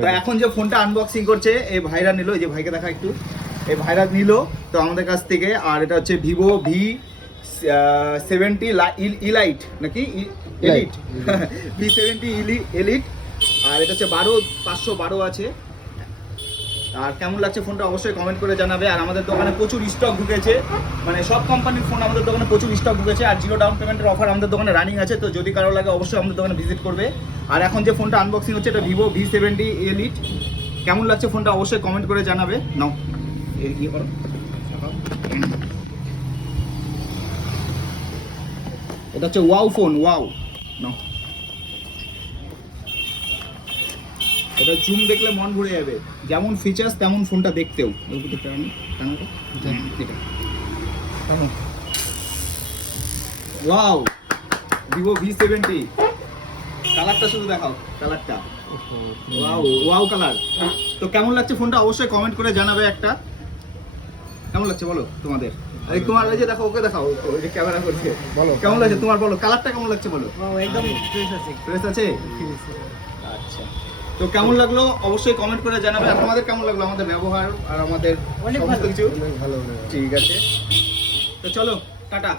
তো এখন যে ফোনটা আনবক্সিং করছে এই ভাইরা নিল, এই যে ভাইকে দেখা একটু, এই ভাইরা নিল তো আমাদের কাছ থেকে। আর এটা হচ্ছে ভিভো V70 ইলাইট নাকি এলিট, V70 এলিট। আর এটা হচ্ছে 512 আছে। আর কেমন লাগছে ফোনটা অবশ্যই কমেন্ট করে জানাবে। আর আমাদের দোকানে প্রচুর স্টক ঢুকেছে, মানে সব কোম্পানির ফোন আমাদের দোকানে প্রচুর স্টক ঢুকেছে। আর 0 ডাউন পেমেন্টের অফার আমাদের দোকানে রানিং আছে, তো যদি কারো লাগে অবশ্যই আমাদের দোকানে ভিজিট করবে। আর এখন যে ফোনটা আনবক্সিং হচ্ছে এটা ভিভো V70 এলিট। কেমন লাগছে ফোনটা অবশ্যই কমেন্ট করে জানাবে। নাও কি করো, এটা হচ্ছে ওয়াও ফোন, ওয়াও। নাও, এটা জুম দেখলে মন ভরে যাবে, যেমন ফিচার্স তেমন ফোনটা দেখতেও। Wow, Vivo V70। কালারটা শুধু দেখাও, কালারটা ওয়াও, ওয়াও কালার। তো কেমন লাগছে ফোনটা অবশ্যই কমেন্ট করে জানাবে একটা। কেমন লাগছে বলো তোমাদের? আরে তোমার এই যে দেখো, ওকে দেখাও, ওই যে ক্যামেরা করছে, বলো কেমন লাগছে তোমার, বলো কালারটা কেমন লাগছে বলো। একদম ফ্রেশ আছে, ফ্রেশ আছে। আচ্ছা, তো কেমন লাগলো অবশ্যই কমেন্ট করে জানাবে। আর তোমাদের কেমন লাগলো আমাদের ব্যবহার আর আমাদের সমস্ত কিছু? ভালো। ঠিক আছে, তো চলো টাটা।